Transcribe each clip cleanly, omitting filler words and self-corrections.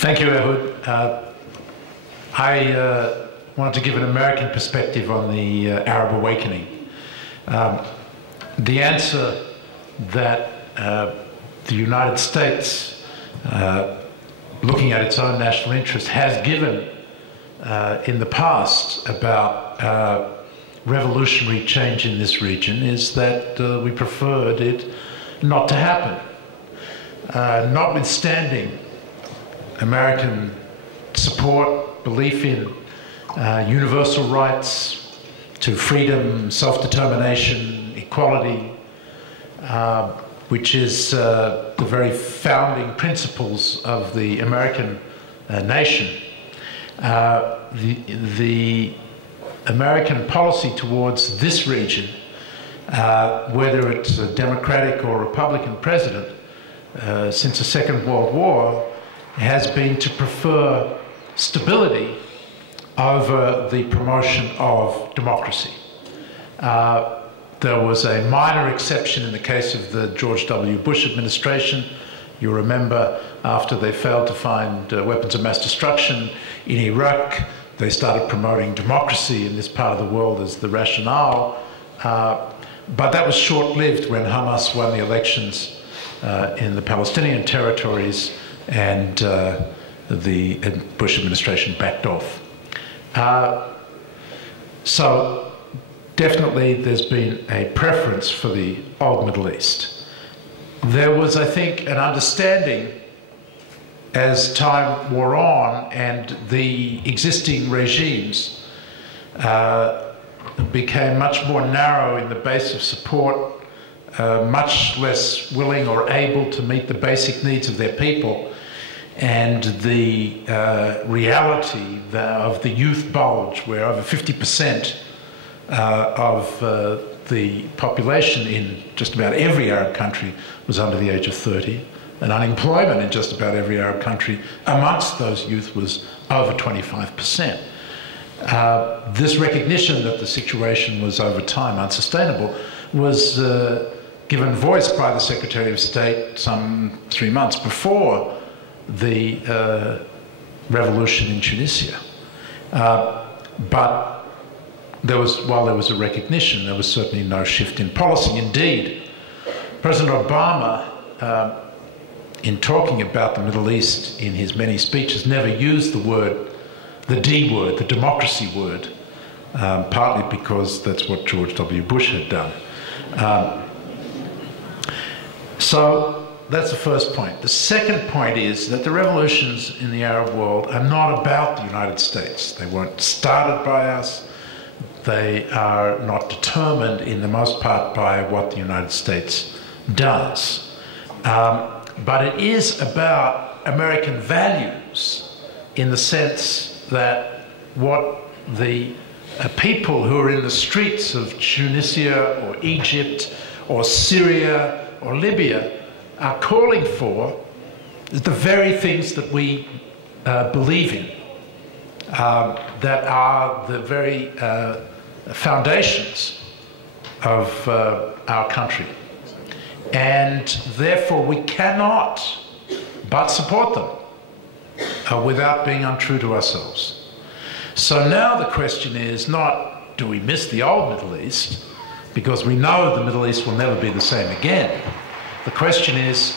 Thank you, Ehud. I wanted to give an American perspective on the Arab awakening. The answer that the United States, looking at its own national interest, has given in the past about revolutionary change in this region is that we preferred it not to happen. Notwithstanding American support, belief in universal rights to freedom, self-determination, equality, which is the very founding principles of the American nation. The American policy towards this region, whether it's a Democratic or Republican president, since the Second World War, has been to prefer stability over the promotion of democracy. There was a minor exception in the case of the George W. Bush administration. You remember, after they failed to find weapons of mass destruction in Iraq, they started promoting democracy in this part of the world as the rationale. But that was short-lived when Hamas won the elections in the Palestinian territories and the Bush administration backed off. So definitely there's been a preference for the old Middle East. There was, I think, an understanding as time wore on and the existing regimes became much more narrow in the base of support, much less willing or able to meet the basic needs of their people, and the reality of the youth bulge, where over 50% of the population in just about every Arab country was under the age of 30, and unemployment in just about every Arab country amongst those youth was over 25%. This recognition that the situation was over time unsustainable was given voice by the Secretary of State some 3 months before the revolution in Tunisia. But while there was a recognition, there was certainly no shift in policy. Indeed, President Obama, in talking about the Middle East in his many speeches, never used the D word, the democracy word, partly because that's what George W. Bush had done. So that's the first point. The second point is that the revolutions in the Arab world are not about the United States. They weren't started by us. They are not determined in the most part by what the United States does. But it is about American values in the sense that what the people who are in the streets of Tunisia or Egypt or Syria or Libya are calling for is the very things that we believe in, that are the very foundations of our country. And therefore we cannot but support them without being untrue to ourselves. So now the question is not, do we miss the old Middle East? Because we know the Middle East will never be the same again. The question is,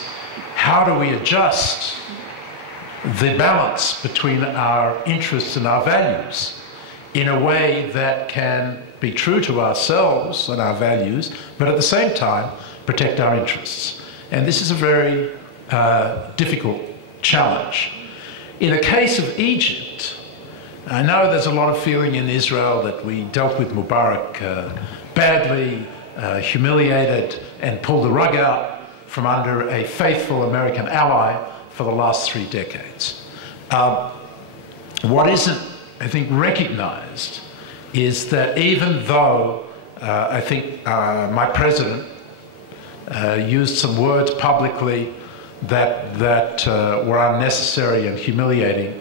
how do we adjust the balance between our interests and our values in a way that can be true to ourselves and our values, but at the same time protect our interests? And this is a very difficult challenge. In the case of Egypt, I know there's a lot of feeling in Israel that we dealt with Mubarak badly, humiliated, and pulled the rug out from under a faithful American ally for the last 3 decades. What isn't, I think, recognized is that even though I think my president used some words publicly that were unnecessary and humiliating,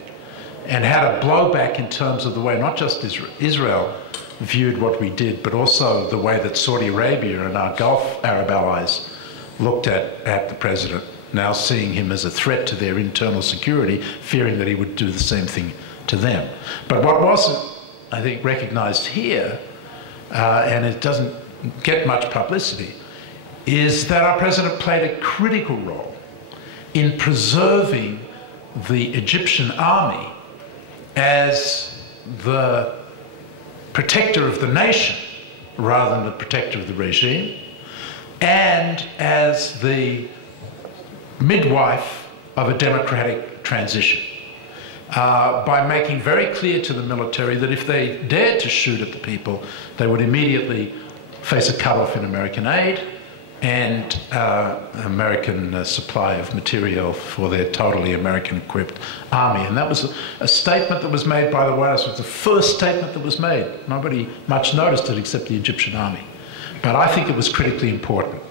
and had a blowback in terms of the way not just Israel viewed what we did, but also the way that Saudi Arabia and our Gulf Arab allies looked at the president. now seeing him as a threat to their internal security, fearing that he would do the same thing to them. But what wasn't, I think, recognised here, and it doesn't get much publicity, is that our president played a critical role in preserving the Egyptian army as the protector of the nation rather than the protector of the regime, and as the midwife of a democratic transition, by making very clear to the military that if they dared to shoot at the people, they would immediately face a cut-off in American aid and American supply of material for their totally American-equipped army. And that was a statement that was made by the White House. It was the first statement that was made. Nobody much noticed it except the Egyptian army. But I think it was critically important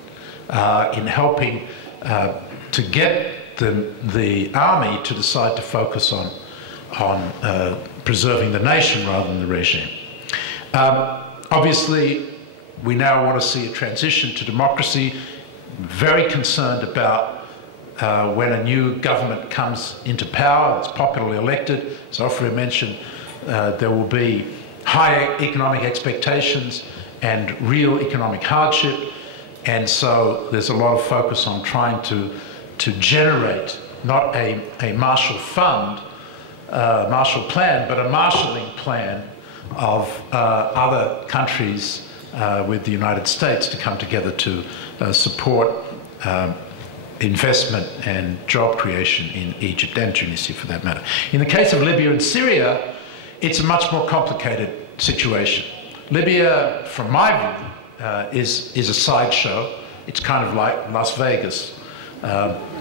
in helping to get the army to decide to focus on preserving the nation rather than the regime. Obviously, we now want to see a transition to democracy. Very concerned about when a new government comes into power, that's popularly elected. As Ofra mentioned, there will be high economic expectations and real economic hardship. And so there's a lot of focus on trying to generate not a Marshall Fund, Marshall Plan, but a marshalling plan of other countries with the United States to come together to support investment and job creation in Egypt and Tunisia, for that matter. In the case of Libya and Syria, it's a much more complicated situation. Libya, from my view, is a sideshow. It's kind of like Las Vegas.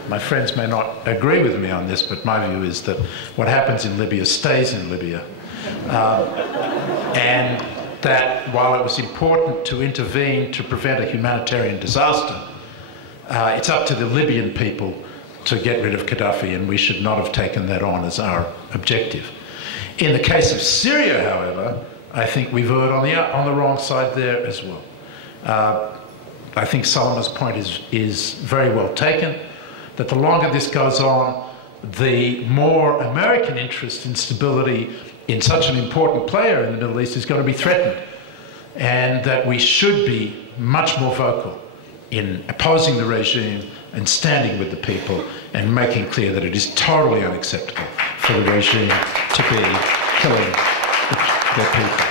My friends may not agree with me on this, but my view is that what happens in Libya stays in Libya. And that while it was important to intervene to prevent a humanitarian disaster, it's up to the Libyan people to get rid of Gaddafi, and we should not have taken that on as our objective. In the case of Syria, however, I think we've erred on the wrong side there as well. I think Solomon's point is very well taken, that the longer this goes on, the more American interest in stability in such an important player in the Middle East is going to be threatened, and that we should be much more vocal in opposing the regime and standing with the people and making clear that it is totally unacceptable for the regime to be killing their people.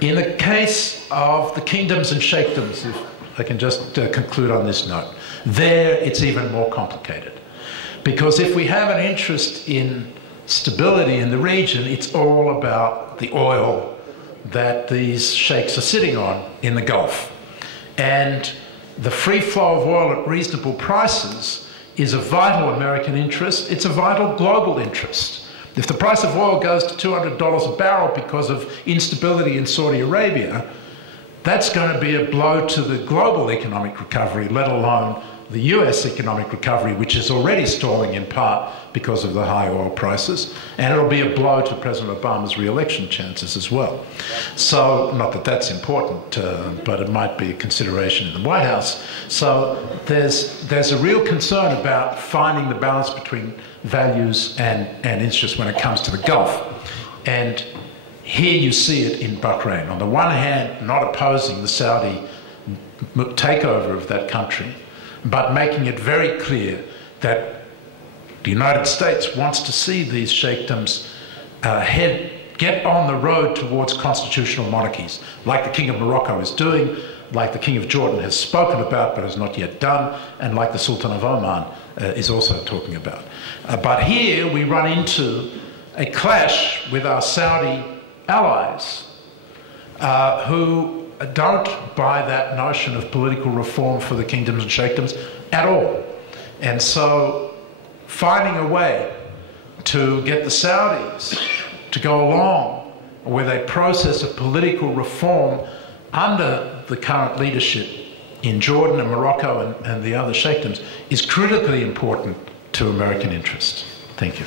In the case of the kingdoms and sheikdoms, if I can just conclude on this note, there it's even more complicated. Because if we have an interest in stability in the region, it's all about the oil that these sheikhs are sitting on in the Gulf. And the free flow of oil at reasonable prices is a vital American interest. It's a vital global interest. If the price of oil goes to $200 a barrel because of instability in Saudi Arabia, that's going to be a blow to the global economic recovery, let alone the US economic recovery, which is already stalling in part because of the high oil prices, and it'll be a blow to President Obama's re-election chances as well. So, not that that's important, but it might be a consideration in the White House. So there's a real concern about finding the balance between values and interests when it comes to the Gulf. And here you see it in Bahrain. On the one hand, not opposing the Saudi takeover of that country, but making it very clear that the United States wants to see these sheikdoms get on the road towards constitutional monarchies, like the King of Morocco is doing, like the King of Jordan has spoken about but has not yet done, and like the Sultan of Oman is also talking about. But here we run into a clash with our Saudi allies who don't buy that notion of political reform for the kingdoms and sheikdoms at all. And so finding a way to get the Saudis to go along with a process of political reform under the current leadership in Jordan and Morocco and the other sheikdoms is critically important to American interest. Thank you.